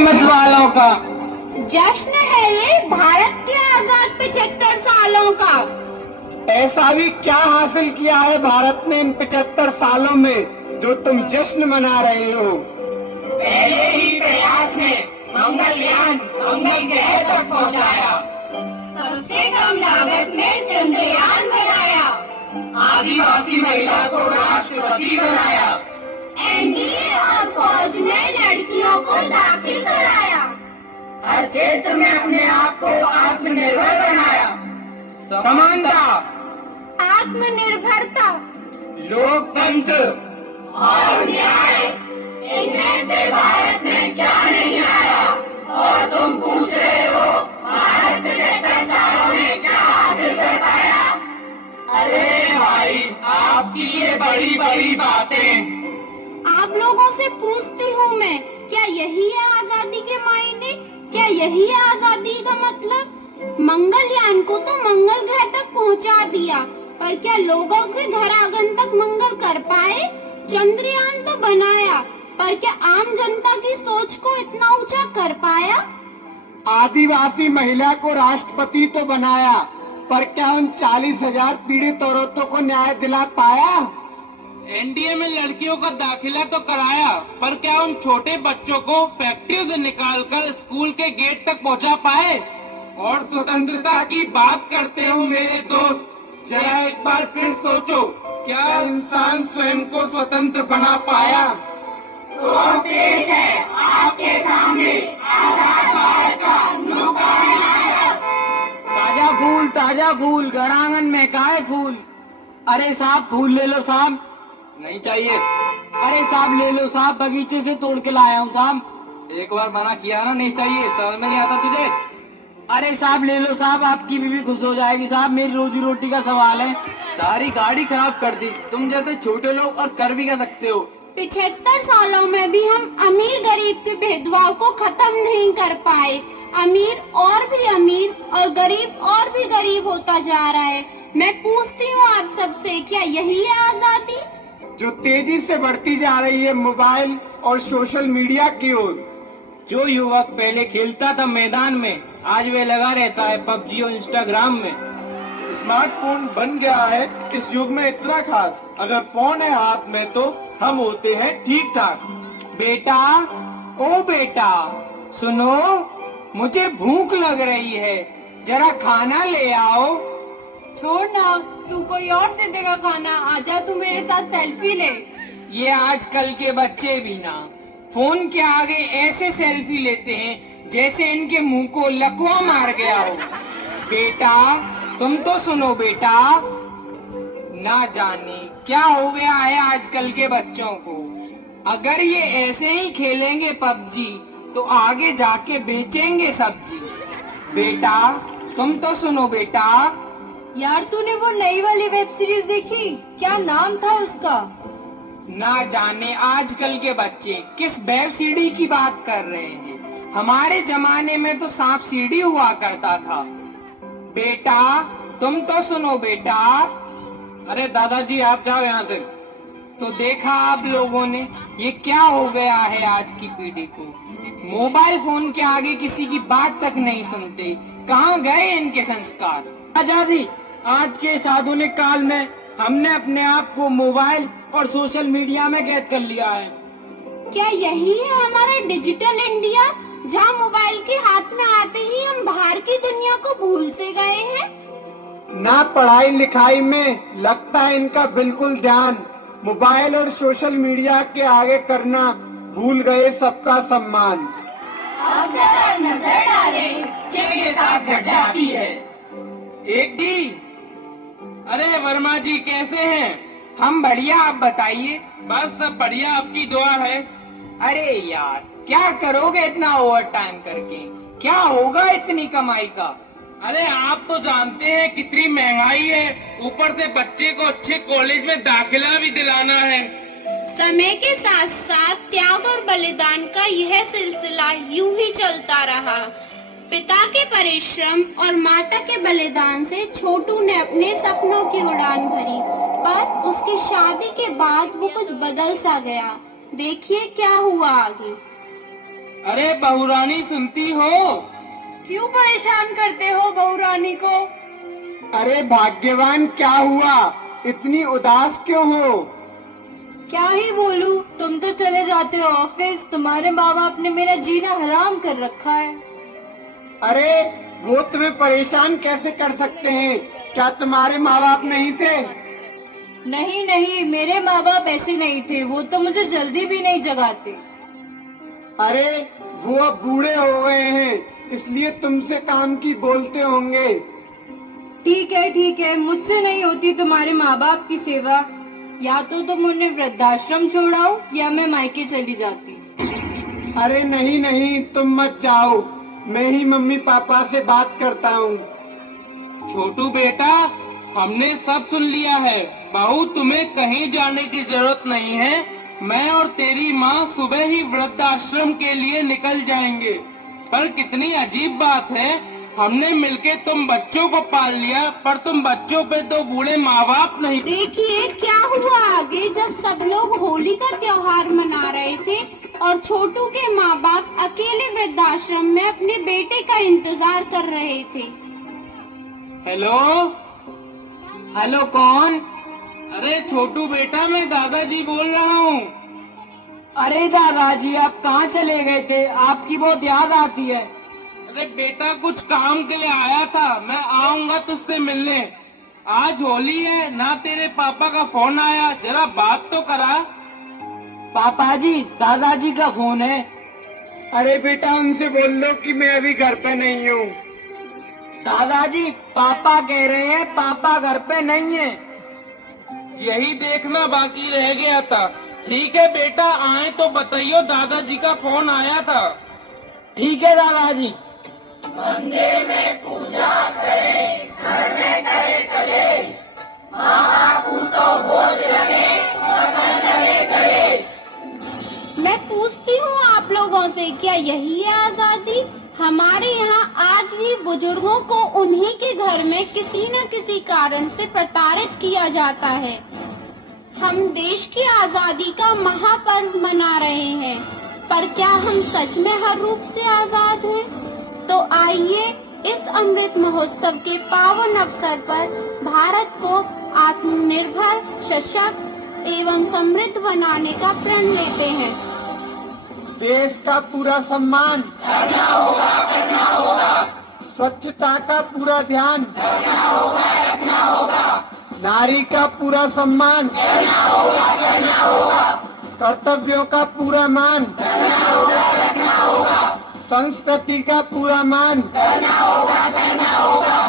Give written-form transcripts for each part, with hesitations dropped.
मत वालों का जश्न है ये भारत के आजाद 75 सालों का। ऐसा भी क्या हासिल किया है भारत ने इन 75 सालों में जो तुम जश्न मना रहे हो। पहले ही प्रयास में मंगलयान मंगल ग्रह तक पहुंचाया, सबसे कम लागत में चंद्रयान बनाया, आदिवासी महिला को राष्ट्रपति बनाया, एनडीए और फौज में लड़कियों को दाखिल कराया, हर क्षेत्र में अपने आप को आत्मनिर्भर बनाया, समानता, आत्मनिर्भरता, लोकतंत्र और न्याय, इनमें से भारत में क्या नहीं आया। और तुम पूछ रहे हो भारत 75 सालों में क्या हासिल कर पाया। अरे भाई, आपकी ये बड़ी बड़ी बातें। आप लोगों से पूछती हूँ मैं, क्या यही है आजादी के मायने? क्या यही है आजादी का मतलब? मंगलयान को तो मंगल ग्रह तक पहुँचा दिया, पर क्या लोगों के घर आंगन तक मंगल कर पाए? चंद्रयान तो बनाया, पर क्या आम जनता की सोच को इतना ऊंचा कर पाया? आदिवासी महिला को राष्ट्रपति तो बनाया, पर क्या उन 40,000 पीड़ित औरतों को न्याय दिला पाया? एनडीए में लड़कियों का दाखिला तो कराया, पर क्या उन छोटे बच्चों को फैक्ट्रियों से निकालकर स्कूल के गेट तक पहुंचा पाए? और स्वतंत्रता की बात करते हो मेरे दोस्त, जरा एक बार फिर सोचो, क्या इंसान स्वयं को स्वतंत्र बना पाया? तो अब पेश है आपके सामने आजाद भारत का नुक्कड़ नाटक। ताजा फूल घर आंगन में काहे फूल। अरे साहब फूल ले लो साहब। नहीं चाहिए। अरे साहब ले लो साहब, बगीचे से तोड़ के लाया हूँ साहब। एक बार मना किया ना, नहीं चाहिए, समझ में नहीं आता तुझे? अरे साहब ले लो साहब, आपकी बीवी खुश हो जाएगी साहब, मेरी रोजी रोटी का सवाल है। सारी गाड़ी खराब कर दी। तुम जैसे छोटे लोग और कर भी क्या सकते हो? 75 सालों में भी हम अमीर गरीब के भेदभाव को खत्म नहीं कर पाए। अमीर और गरीब और भी गरीब होता जा रहा है। मैं पूछती हूँ आप सबसे, क्या यही है आजादी? जो तेजी से बढ़ती जा रही है मोबाइल और सोशल मीडिया की ओर। जो युवक पहले खेलता था मैदान में, आज वे लगा रहता है पबजी और इंस्टाग्राम में। स्मार्टफोन बन गया है इस युग में इतना खास, अगर फोन है हाथ में तो हम होते हैं ठीक ठाक। बेटा, ओ बेटा, सुनो, मुझे भूख लग रही है, जरा खाना ले आओ। छोड़ ना, तू कोई और दे देगा खाना। आजा तू मेरे साथ सेल्फी ले। ये आजकल के बच्चे भी ना फोन के आगे ऐसे सेल्फी लेते हैं जैसे इनके मुंह को लकवा मार गया हो। बेटा, तुम तो सुनो बेटा, ना जाने क्या हो गया है आजकल के बच्चों को। अगर ये ऐसे ही खेलेंगे पबजी तो आगे जाके बेचेंगे सब्जी। बेटा, तुम तो सुनो बेटा। यार तूने वो नई वाली वेब सीरीज देखी? क्या नाम था उसका? ना जाने आजकल के बच्चे किस वेब सीडी की बात कर रहे हैं। हमारे जमाने में तो सांप सीढ़ी हुआ करता था। बेटा, तुम तो सुनो बेटा। अरे दादाजी आप जाओ यहाँ से। तो देखा आप लोगों ने, ये क्या हो गया है आज की पीढ़ी को। मोबाइल फोन के आगे किसी की बात तक नहीं सुनते। कहाँ गए इनके संस्कार? आजादी, आज के इस आधुनिक काल में हमने अपने आप को मोबाइल और सोशल मीडिया में कैद कर लिया है। क्या यही है हमारा डिजिटल इंडिया, जहाँ मोबाइल के हाथ में आते ही हम बाहर की दुनिया को भूल से गए हैं? ना पढ़ाई लिखाई में लगता है इनका बिल्कुल ध्यान, मोबाइल और सोशल मीडिया के आगे करना भूल गए सबका सम्मान। अब जरा नजर डालें के साथ घट जाती है। एक दी। अरे वर्मा जी कैसे हैं? हम बढ़िया, आप बताइए। बस सब बढ़िया, आपकी दुआ है। अरे यार, क्या करोगे इतना ओवर टाइम करके? क्या होगा इतनी कमाई का? अरे आप तो जानते हैं कितनी महंगाई है, ऊपर से बच्चे को अच्छे कॉलेज में दाखिला भी दिलाना है। समय के साथ साथ त्याग और बलिदान का यह सिलसिला यूं ही चलता रहा। पिता के परिश्रम और माता के बलिदान से छोटू ने अपने सपनों की उड़ान भरी, पर उसकी शादी के बाद वो कुछ बदल सा गया। देखिए क्या हुआ आगे। अरे बहुरानी सुनती हो? क्यों परेशान करते हो बहू रानी को? अरे भाग्यवान, क्या हुआ? इतनी उदास क्यों हो? क्या ही बोलूं, तुम तो चले जाते हो ऑफिस, तुम्हारे माँ बाप ने मेरा जीना हराम कर रखा है। अरे वो तुम्हें परेशान कैसे कर सकते हैं? क्या तुम्हारे माँ बाप नहीं थे? नहीं नहीं, मेरे माँ बाप ऐसे नहीं थे, वो तो मुझे जल्दी भी नहीं जगाते। अरे वो अब बूढ़े हो गए हैं, इसलिए तुमसे काम की बोलते होंगे। ठीक है, मुझसे नहीं होती तुम्हारे माँ बाप की सेवा। या तो तुम उन्हें वृद्धाश्रम छोड़ाओ या मैं मायके चली जाती। अरे नहीं नहीं, तुम मत जाओ, मैं ही मम्मी पापा से बात करता हूँ। छोटू बेटा, हमने सब सुन लिया है। बहू, तुम्हें कहीं जाने की जरूरत नहीं है। मैं और तेरी माँ सुबह ही वृद्धाश्रम के लिए निकल जाएंगे। पर कितनी अजीब बात है, हमने मिलके तुम बच्चों को पाल लिया, पर तुम बच्चों पे तो बूढ़े माँ बाप नहीं। देखिए क्या हुआ आगे, जब सब लोग होली का त्योहार मना रहे थे और छोटू के माँ बाप अकेले वृद्धाश्रम में अपने बेटे का इंतजार कर रहे थे। हेलो हेलो, कौन? अरे छोटू बेटा, मैं दादाजी बोल रहा हूँ। अरे दादाजी, आप कहाँ चले गए थे? आपकी बहुत याद आती है। अरे बेटा, कुछ काम के लिए आया था, मैं आऊंगा तुझसे मिलने। आज होली है ना, तेरे पापा का फोन आया, जरा बात तो करा। पापा जी, दादाजी का फोन है। अरे बेटा, उनसे बोल लो कि मैं अभी घर पे नहीं हूँ। दादाजी, पापा कह रहे हैं पापा घर पे नहीं है। यही देखना बाकी रह गया था। ठीक है बेटा, आए तो बताइयो, दादाजी का फोन आया था। ठीक है दादाजी। मंदिर में पूजा करे, घर में करे कलेश, माँ बापू तो बोझ लगे, बर्तन लगे गणेश। मैं पूछती हूँ आप लोगों से, क्या यही है आजादी? हमारे यहाँ आज भी बुजुर्गों को उन्हीं के घर में किसी न किसी कारण से प्रताड़ित किया जाता है। हम देश की आजादी का महापर्व मना रहे हैं, पर क्या हम सच में हर रूप से आजाद हैं? तो आइए इस अमृत महोत्सव के पावन अवसर पर भारत को आत्मनिर्भर, सशक्त एवं समृद्ध बनाने का प्रण लेते हैं। देश का पूरा सम्मान करना होगा, स्वच्छता का पूरा ध्यान करना होगा, रखना होगा, नारी का पूरा सम्मान करना होगा, कर्तव्यों का पूरा मान करना होगा, रखना होगा, संस्कृति का पूरा मान करना होगा,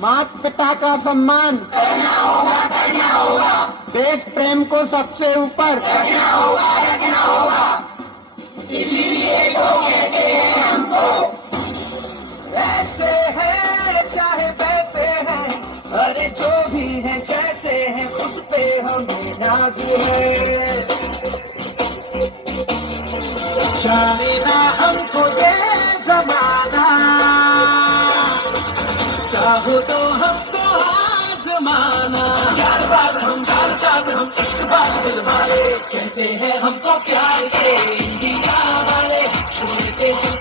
माता पिता का सम्मान करना होगा, देश प्रेम को सबसे ऊपर रखना होगा। इसीलिए तो कहते हैं हमको, ऐसे हैं चाहे वैसे हैं, अरे जो भी हैं जैसे हैं, खुद पे हमें नाज है। जाने ना हमको ये जमाना, चाहो तो हमको आजमाना। यार बात हम, चार साथ हम, इश्क बात दिल वाले, कहते हैं हमको प्यार से इंडिया वाले, छोड़ते हैं